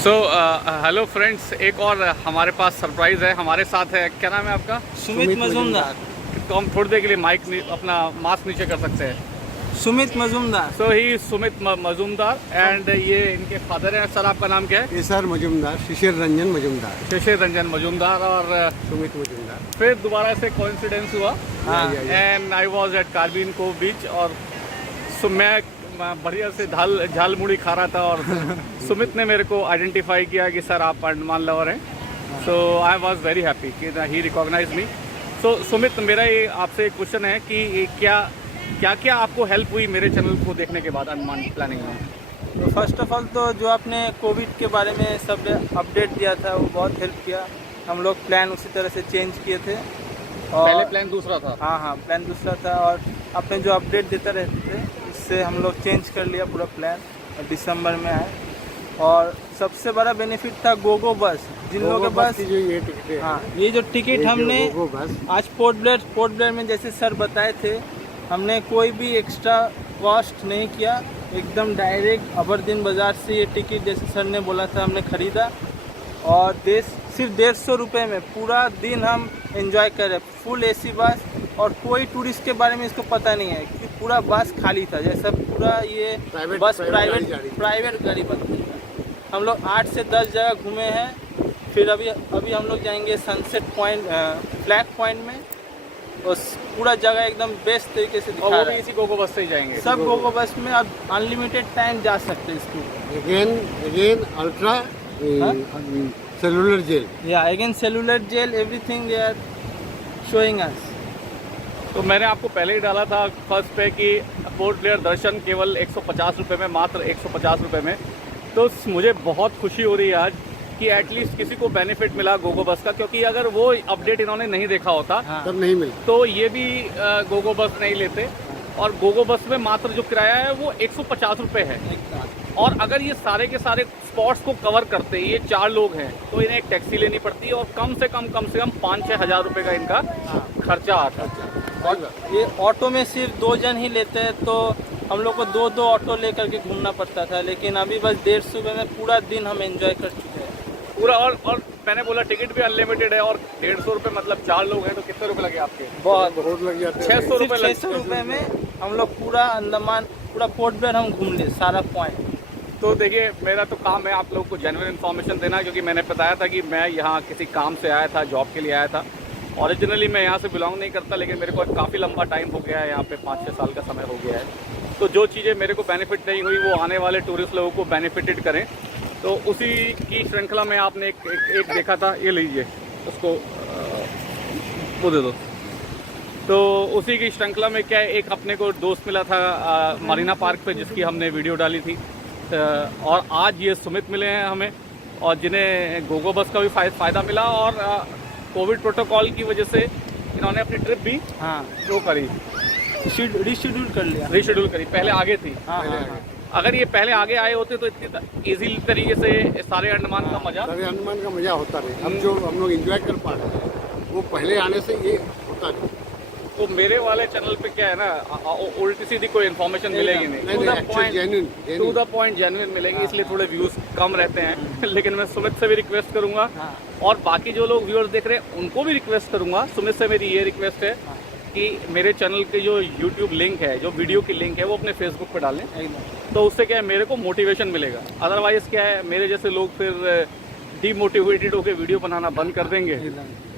So hello friends, एक और हमारे पास सरप्राइज़ है। हमारे साथ है, क्या नाम है आपका? सुमित मजूमदार। तो हम थोड़ी देर के लिए माइक अपना मास्क नीचे कर सकते हैं। सुमित मजूमदार। सो ही सुमित मजूमदार एंड ये इनके फादर हैं। सर, आपका नाम क्या है? केसर मजूमदार, शिशिर रंजन मजूमदार, शिशिर रंजन मजूमदार। और सुमित मजूमदार। फिर दोबारा से कोइंसिडेंस हुआ हाँ। And I was at Carbyn's Cove beach. और मैं बढ़िया से झाल मुड़ी खा रहा था और सुमित ने मेरे को आइडेंटिफाई किया कि सर आप अंडमान लवर हैं। सो आई वाज वेरी हैप्पी कि ही रिकॉग्नाइज मी। सो सुमित, मेरा ये आपसे एक क्वेश्चन है कि क्या आपको हेल्प हुई मेरे चैनल को देखने के बाद अंडमान प्लानिंग में? तो फर्स्ट ऑफ ऑल तो जो आपने कोविड के बारे में सब अपडेट दिया था वो बहुत हेल्प किया। हम लोग प्लान उसी तरह से चेंज किए थे और पहले प्लान दूसरा था। हाँ, प्लान दूसरा था और आपने जो अपडेट देता रहते थे इससे हम लोग चेंज कर लिया पूरा प्लान और दिसंबर में आए। और सबसे बड़ा बेनिफिट था गोगो बस। जिन लोगों के पास जो ये टिकट है, हाँ, ये जो टिकट हमने गोगो बस आज पोर्ट ब्लेयर में जैसे सर बताए थे, हमने कोई भी एक्स्ट्रा कॉस्ट नहीं किया। एकदम डायरेक्ट अबरदीन बाज़ार से ये टिकट जैसे सर ने बोला था हमने ख़रीदा और सिर्फ 150 रुपये में पूरा दिन हम एंजॉय कर रहे। फुल एसी बस और कोई टूरिस्ट के बारे में इसको पता नहीं है कि पूरा बस खाली था। जैसा पूरा ये बस प्राइवेट गाड़ी बन गई है। हम लोग 8 से 10 जगह घूमे हैं। फिर अभी हम लोग जाएंगे सनसेट पॉइंट, फ्लैग पॉइंट में। और पूरा जगह एकदम बेस्ट तरीके से दिखा और वो रहा भी है। इसी गोगो बस से ही जाएंगे? सब गोगो बस में अब अनलिमिटेड टाइम जा सकते हैं इसके ऊपर। Again ultra cellular gel. या again cellular gel, everything they are showing us. तो मैंने आपको पहले ही डाला था फर्स्ट पे कि पोर्ट ब्लेयर दर्शन केवल 150 रुपये में, मात्र 150 रुपये में। तो मुझे बहुत खुशी हो रही है आज कि एटलीस्ट किसी को बेनिफिट मिला गोगो बस का, क्योंकि अगर वो अपडेट इन्होंने नहीं देखा होता तब नहीं मिलता तो ये भी गोगो बस नहीं लेते। और गोगो बस में मात्र जो किराया है वो 150 रुपये है। और अगर ये सारे के सारे स्पॉट्स को कवर करते, ये 4 लोग हैं, तो इन्हें एक टैक्सी लेनी पड़ती है और कम से कम 5-6 हज़ार रुपये का इनका खर्चा आता है। और ये ऑटो में सिर्फ 2 जन ही लेते हैं, तो हम लोग को 2 ऑटो लेकर के घूमना पड़ता था। लेकिन अभी बस 150 रुपये में पूरा दिन हम एंजॉय कर चुके हैं पूरा। और मैंने बोला टिकट भी अनलिमिटेड है और 150 रुपये मतलब 4 लोग हैं, तो कितने रुपये लगे आपके? बहुत लग जाते हैं। 600 रुपये लगे। 600 रुपये में हम लोग पूरा अंडमान, पूरा पोर्ट ब्लेयर हम घूम लिए, सारा पॉइंट। तो देखिए, मेरा तो काम है आप लोगों को जेन्युइन इन्फॉर्मेशन देना, क्योंकि मैंने बताया था कि मैं यहाँ किसी काम से आया था, जॉब के लिए आया था। ओरिजिनली मैं यहाँ से बिलोंग नहीं करता, लेकिन मेरे को काफ़ी लंबा टाइम हो गया है यहाँ पे, 5-6 साल का समय हो गया है। तो जो चीज़ें मेरे को बेनिफिट नहीं हुई वो आने वाले टूरिस्ट लोगों को बेनिफिटेड करें। तो उसी की श्रृंखला में आपने एक देखा था, ये लीजिए उसको, वो दे दो। तो उसी की श्रृंखला में क्या है, एक अपने को दोस्त मिला था मरीना पार्क पे, जिसकी हमने वीडियो डाली थी। और आज ये सुमित मिले हैं हमें, और जिन्हें गोगो बस का भी फ़ायदा मिला। और कोविड प्रोटोकॉल की वजह से इन्होंने अपनी ट्रिप भी वो करी, रिशेड्यूल करी। पहले आगे थी। अगर ये पहले आगे आए होते तो इतनी इजी तरीके से सारे अंडमान का मजा होता रहे। अब जो हम लोग एंजॉय कर पा रहे हैं वो पहले आने से ये होता नहीं। तो मेरे वाले चैनल पे क्या है ना, उल्टी सीधी कोई इन्फॉर्मेशन मिलेगी नहीं, टू द पॉइंट जेन्युइन मिलेगी, इसलिए थोड़े व्यूज़ कम रहते हैं। लेकिन मैं सुमित से भी रिक्वेस्ट करूंगा और बाकी जो लोग व्यूअर्स देख रहे हैं उनको भी रिक्वेस्ट करूंगा। सुमित से मेरी ये रिक्वेस्ट है कि मेरे चैनल के जो यूट्यूब लिंक है, जो वीडियो की लिंक है, वो अपने फेसबुक पर डालें। तो उससे क्या है, मेरे को मोटिवेशन मिलेगा। अदरवाइज़ क्या है, मेरे जैसे लोग फिर डीमोटिवेटेड होकर वीडियो बनाना बंद कर देंगे।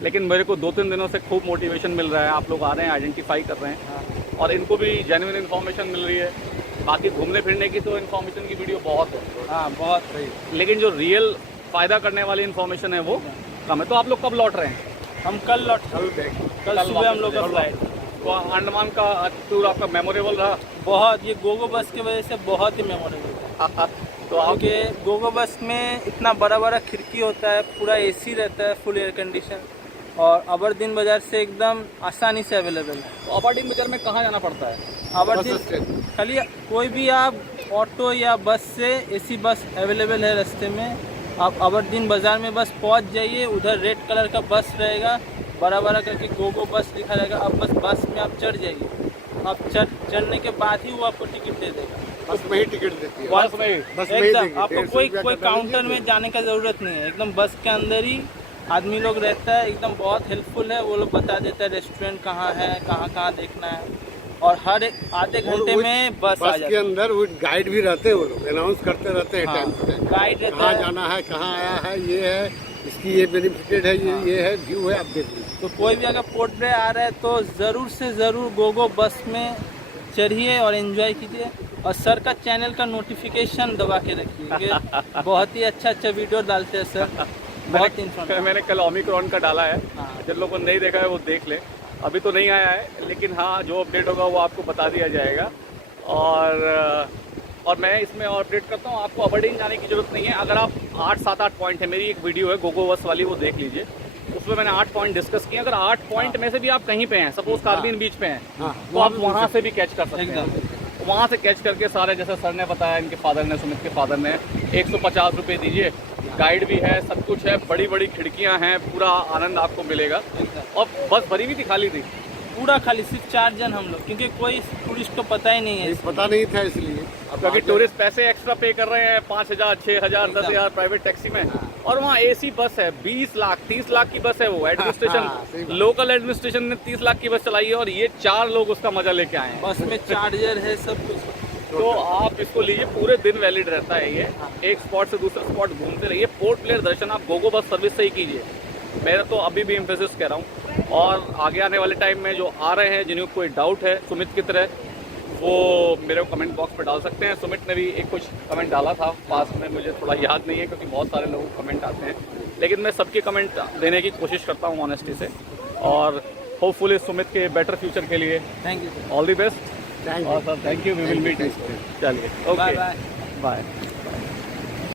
लेकिन मेरे को 2-3 दिनों से खूब मोटिवेशन मिल रहा है। आप लोग आ रहे हैं, आइडेंटिफाई कर रहे हैं और इनको भी जेन्युइन इन्फॉर्मेशन मिल रही है। बाकी घूमने फिरने की तो इन्फॉर्मेशन की वीडियो बहुत है, बहुत सही। लेकिन जो रियल फ़ायदा करने वाली इन्फॉर्मेशन है वो कम है। तो आप लोग कब लौट रहे हैं? हम कल सुबह हम लोग का फ्लाइट। तो अंडमान का टूर आपका मेमोरेबल रहा? बहुत, ये गोगो बस की वजह से बहुत ही मेमोरेबल। तो क्योंकि गोगो बस में इतना बड़ा खिड़की होता है, पूरा एसी रहता है, फुल एयर कंडीशन, और अबरदीन बाज़ार से एकदम आसानी से अवेलेबल है। तो अबरदीन बाज़ार में कहाँ जाना पड़ता है? अबरदीन खाली कोई भी आप ऑटो या बस से, एसी बस अवेलेबल है रास्ते में। आप अबरदीन बाज़ार में बस पहुंच जाइए, उधर रेड कलर का बस रहेगा, बड़ा करके गोगो बस लिखा रहेगा। आप बस में आप चढ़ जाइए। आप चढ़ने के बाद ही वो आपको टिकट दे देगा। बस में ही टिकट देती है। बस में ही? बस में ही एकदम देगी। आपको 150 कोई रुपया कोई का डालेंगे काउंटर में जाने का ज़रूरत नहीं है, एकदम बस के अंदर ही आदमी लोग रहता है, एकदम बहुत हेल्पफुल है। वो लोग बता देता है रेस्टोरेंट कहाँ है, कहाँ कहाँ देखना है, और हर आधे घंटे में बस आ बस जाती के है। अंदर वो गाइड भी रहते हैं, वो लोग अनाउंस करते रहते हैं हाँ, टाइम टू टाइम, गाइड रहता कहाँ है। जाना है, कहाँ आया है, ये है, इसकी ये बेनिफिटेड है, ये है, व्यू है, आप देख लीजिए। तो कोई भी अगर पोर्ट ब्लेयर आ रहा है तो ज़रूर से ज़रूर गोगो बस में चढ़िए और एंजॉय कीजिए, और सर का चैनल का नोटिफिकेशन दबा के रखिए कि बहुत ही अच्छा वीडियो डालते हैं सर, बहुत इन्फॉर्मेटिव। मैंने कल ओमिक्रॉन का डाला है, हाँ। जिन लोगों ने नहीं देखा है वो देख ले। अभी तो नहीं आया है, लेकिन हाँ जो अपडेट होगा वो आपको बता दिया जाएगा। और मैं इसमें और अपडेट करता हूँ, आपको अबरडीन जाने की ज़रूरत नहीं है। अगर आप 8-7-8 पॉइंट है, मेरी एक वीडियो है गोगो बस वाली, वो देख लीजिए, उसमें मैंने 8 पॉइंट डिस्कस किए। अगर 8 पॉइंट में से भी आप कहीं पे हैं, सपोज कार्बिन बीच पे हैं, हाँ, तो आप वहाँ से भी कैच कर सकते एकदम। हैं। वहाँ से कैच करके सारे, जैसे सर ने बताया, इनके फादर ने, सुमित के फादर ने, 150 रुपये दीजिए, गाइड भी है, सब कुछ है, बड़ी बड़ी खिड़कियाँ हैं, पूरा आनंद आपको मिलेगा। और बस भरी हुई थी, खाली थी पूरा खाली, सिर्फ 4 जन हम लोग, क्योंकि कोई टूरिस्ट को पता ही नहीं है। पता नहीं था इसलिए। क्योंकि टूरिस्ट पैसे एक्स्ट्रा पे कर रहे हैं, 5,000, 6,000, 10,000 प्राइवेट टैक्सी में, और वहाँ एसी बस है, 20 लाख 30 लाख की बस है वो। सही एडमिनिस्ट्रेशन, बात। लोकल एडमिनिस्ट्रेशन ने 30 लाख की बस चलाई है, और ये 4 लोग उसका मजा लेके आए हैं। बस में चार्जर है, सब कुछ। तो आप इसको लीजिए, पूरे दिन वैलिड रहता है ये। एक स्पॉट से दूसरे स्पॉट घूमते रहिए। पोर्ट ब्लेयर दर्शन आप गोगो बस सर्विस से ही कीजिए, मेरा तो अभी भी एम्फेसिस कह रहा हूँ। और आगे आने वाले टाइम में जो आ रहे हैं, जिन्हें कोई डाउट है सुमित की तरह, वो मेरे को कमेंट बॉक्स पे डाल सकते हैं। सुमित ने भी एक कुछ कमेंट डाला था पास में, मुझे थोड़ा याद नहीं है क्योंकि बहुत सारे लोगों को कमेंट आते हैं, लेकिन मैं सबके कमेंट देने की कोशिश करता हूँ ऑनेस्टी से। और होपफुली सुमित के बेटर फ्यूचर के लिए thank you sir. All the best. Thank और sir thank you, we will meet. चलिए, ओके, बाय बाय। बाय।